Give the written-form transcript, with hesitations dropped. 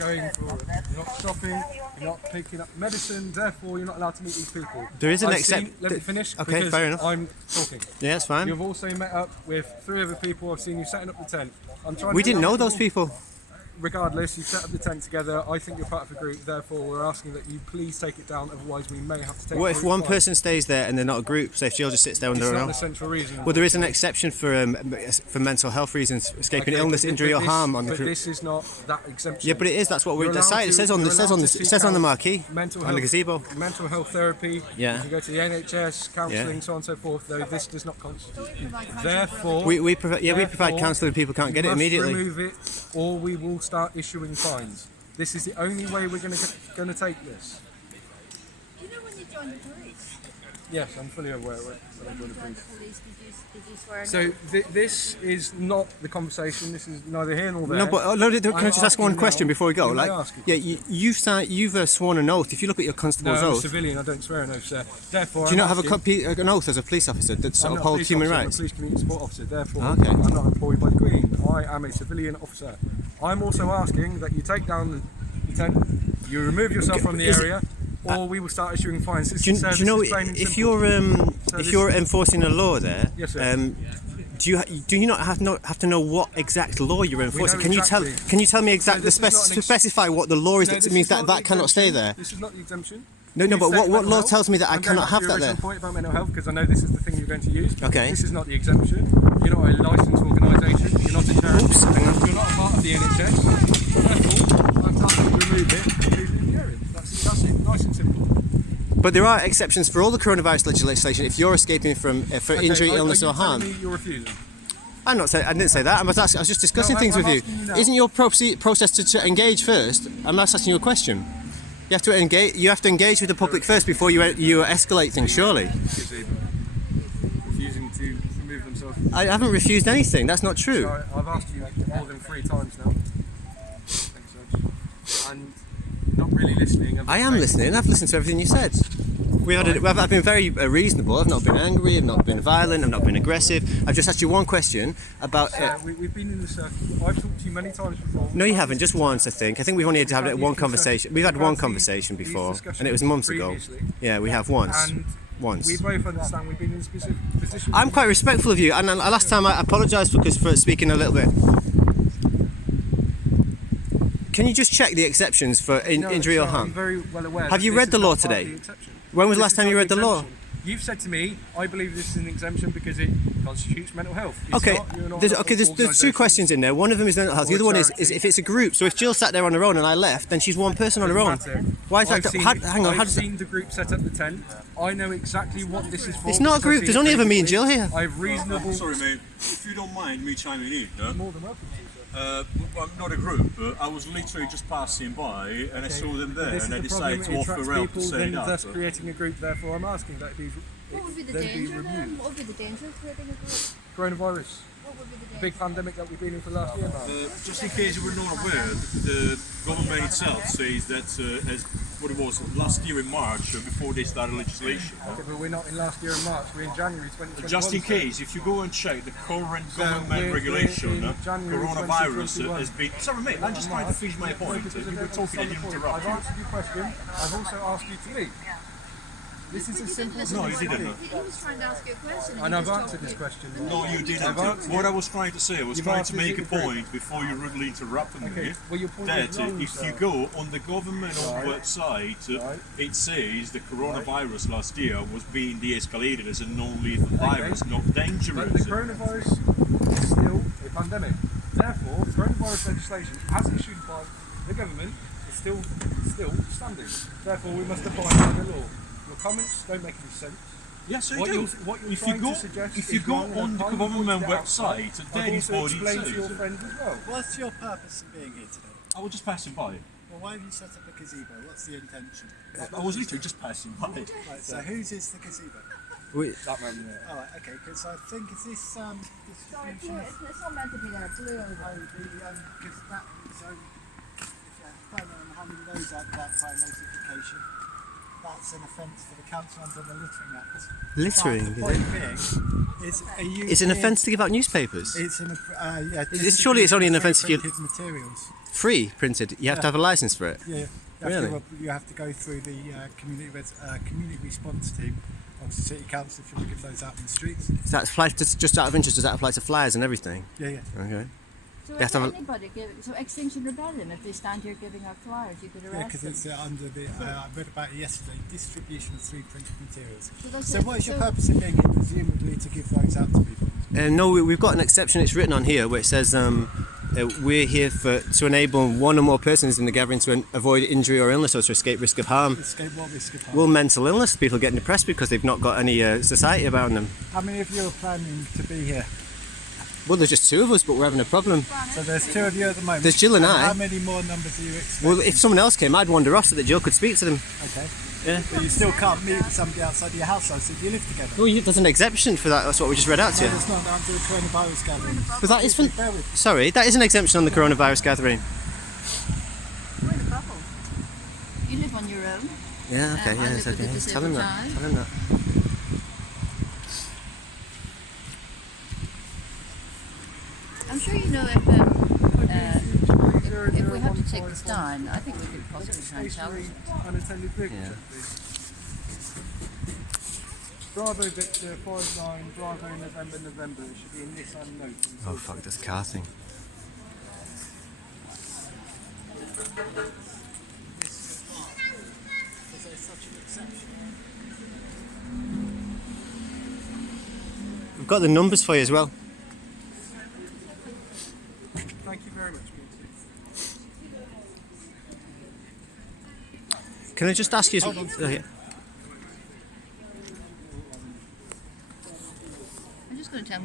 going for, you're not shopping, you're not picking up medicine, therefore you're not allowed to meet these people. There is an exception. Let me finish. Okay, fair enough. I'm talking. Yeah, that's fine. You've also met up with 3 other people. I've seen you setting up the tent. We didn't know those people. Regardless, you set up the tent together. I think you're part of a group, therefore we're asking that you please take it down, otherwise we may have to take it down. What if one person stays there and they're not a group? So if Jill just sits there on It's their not own? an essential reason. Well, there is an exception for mental health reasons, escaping illness, injury, or harm on the group. But this is not that exemption. Yeah, but it is. That's what we decided. It says on the marquee, on the gazebo. Mental health therapy. Yeah. You can go to the NHS, counselling, so on and so forth. Though this does not constitute. Therefore, we provide counselling. People can't get it immediately. Remove it, or we will start issuing fines. This is the only way we're going to take this. Do you know when you joined the police? Yes, I'm fully aware of it. When you joined the police, did you swear? So this is not the conversation. This is neither here nor there. No, but can I just ask one question before we go? You've sworn an oath. If you look at your constable's I'm a oath. civilian. I don't swear an oath, sir. Therefore, do you not have an oath as a police officer that upholds human rights? I'm a police community support officer. Therefore, I'm not employed by the Queen. I am a civilian officer. I'm also asking that you take down the tent, you remove yourself from the area, or we will start issuing fines. Do you know if you're enforcing a law there? Yes, sir. Do you not have to know what exact law you're enforcing? Can you tell me exactly specify what the law is that means that cannot stay there? This is not the exemption. No, but what law tells me that I cannot have that there? I'm going to point about mental health because I know this is the thing you're going to use. Okay. This is not the exemption. You're not a licensed organisation. You're not a charity. You're not a part of the NHS. Therefore, I'm telling you to remove it and move in the area. That's it. Nice and simple. But there are exceptions for all the coronavirus legislation if you're escaping from injury, illness, or harm. You're refusing. I didn't say that. I was just discussing things with you. Isn't your process to engage first? I'm not asking you a question. You have to engage. You have to engage with the public first before you escalate things. Surely. Refusing to remove themselves. I haven't refused anything. That's not true. So I've asked you more than 3 times now. Thanks, Judge. And you're not really listening. I am listening. I've listened to everything you said. I've been very reasonable. I've not been angry. I've not been violent. I've not been aggressive. I've just asked you one question about. We've been in the circle. I've talked to you many times before. No, you haven't. Just once, I think. I think we've only had to have one conversation. We've had one conversation before, and it was months ago. Yeah, we have once. Once. We both understand we've been in a specific position. I'm quite respectful of you, and last time I apologised for speaking a little bit. Can you just check the exceptions for injury or harm? I'm very well aware. Have you read the law today? When was the last time you read the law? You've said to me, I believe this is an exemption because it constitutes mental health. There's 2 questions in there. One of them is mental health. The other one is if it's a group. So if Jill sat there on her own and I left, then she's one person on her own. Why is that? Hang on. I've seen the group set up the tent. I know exactly what this is for. It's not a group. There's only ever me and Jill here. I have reasonable. Sorry, mate. If you don't mind me chiming in, More than welcome. I'm not a group. I was literally just passing by and I saw them there, and I decided to offer help to set it up. Thus creating a group. Therefore, I'm asking that what would be the danger then? What would be the danger of creating a group? Coronavirus. What would be the danger? Big pandemic that we've been in for last year now. Just in case you were not aware, the government itself says that as what it was last year in March, before they started legislation. Okay, but we're not in last year in March. We're in January 2021. Just in case, if you go and check the current government regulation, coronavirus has been. Sorry, mate. I'm just trying to finish my point. You were talking and you interrupted. I've answered your question. I've also asked you to leave. This is a simple. No, you didn't. He was trying to ask you a question. And I've answered this question. No, you didn't. What I was trying to say, I was trying to make a point before you rudely interrupted me. Well, your point that is wrong, if you go on the government website, it says the coronavirus last year was being de-escalated as a non-lethal virus, not dangerous. But the coronavirus is still a pandemic. Therefore, the coronavirus legislation, as issued by the government, is still standing. Therefore, we must abide by the law. Your comments don't make any sense. Yes, I do. If you go on the government website, that is what it says. What's your purpose in being here today? I was just passing by. Well, why have you set up a gazebo? What's the intention? I was literally just passing by. Right, so whose is the gazebo? That man there. Alright, okay, because I think is this distribution of... It's not meant to be there, blue over. Because that is how many those out that by notification. that's an offence for the council under the Littering Act. Littering, But the is point it? being, is are you It's an here- offence to give out newspapers. It's an yeah. Surely it's only an offence if you printed materials. free printed. You have to have a license for it. Yeah. Really? You have to go through the community response team of the city council if you want to give those out in the streets. Does that apply to, just out of interest? Does that apply to flyers and everything? Yeah. Okay. So have if to have a- anybody so Extinction Rebellion, if they stand here giving out flyers, you could Yeah, arrest because them. it's under the. I read about it yesterday. Distribution of free printed materials. that's So it. what is your So- purpose in being here? Presumably to give those out to people. No, we've got an exception. It's written on here where it says we're here to enable one or more persons in the gathering to avoid injury or illness or to escape risk of harm. Escape what risk of harm? Well, mental illness. People getting depressed because they've not got any society about them. How many of you are planning to be here? Well, there's just two of us, but we're having a problem. So there's two of you at the moment. There's Jill and I. How many more numbers are you expecting? Well, if someone else came, I'd wander off so that Jill could speak to them. Okay. Yeah. But you still can't meet with somebody outside your house, though, so you live together. Well, there's an exemption for that. That's what we just read out to No, you. it's not under the coronavirus gathering. But that is Bear with. sorry, that is an exemption on the coronavirus gathering. We're in a bubble. You live on your own. Yeah. Okay. I Yeah. live It's with okay. the Tell him disabled that. child. Tell him that. I'm sure you know if we have to take this down, I think we could possibly try and challenge it. Unattended vehicle Yeah. check, please. Bravo Victor 59, Bravo November November. It should be a Nissan Note. Oh fuck! This car thing. Is there such an exception? We've got the numbers for you as well. Thank you very much, Peter. Can I just ask you? Hold on. Okay. I'm just going to tell him